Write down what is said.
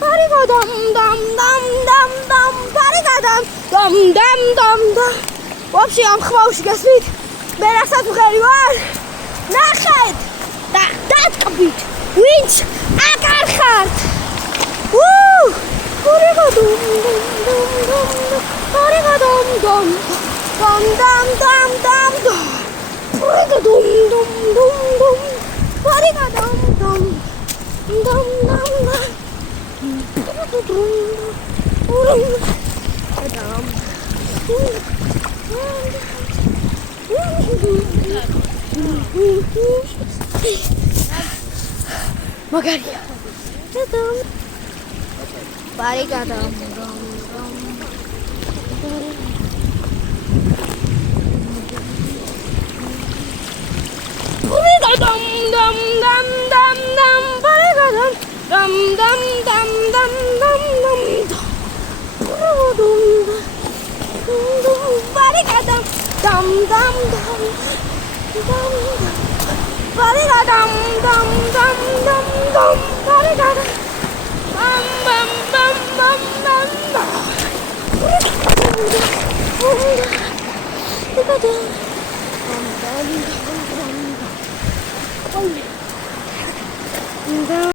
Pariga dam dam dam dam dam. Pariga dam dam dam dam dam. Вообще am ხმაუში გასვით. მე რასაც ვღერი ვარ. ნახეთ. და დათქვით. ვინც აკარ ხართ. Pariga dam dam dam dam. Pariga dam dam dam dam dam dam dam. Pariga dam dam dam dam. Pariga dam dam dam dam dam. Magaria. Pariga dam dam dam. Pariga dam dam dam dam dam. Pariga dam dam dam dam dam dam dam. Pariga dam dam dam dam dam. Pariga dam dam dam dam dam. Pariga dam bam bam bam bam bam bam. Pariga dam dam dam dam dam.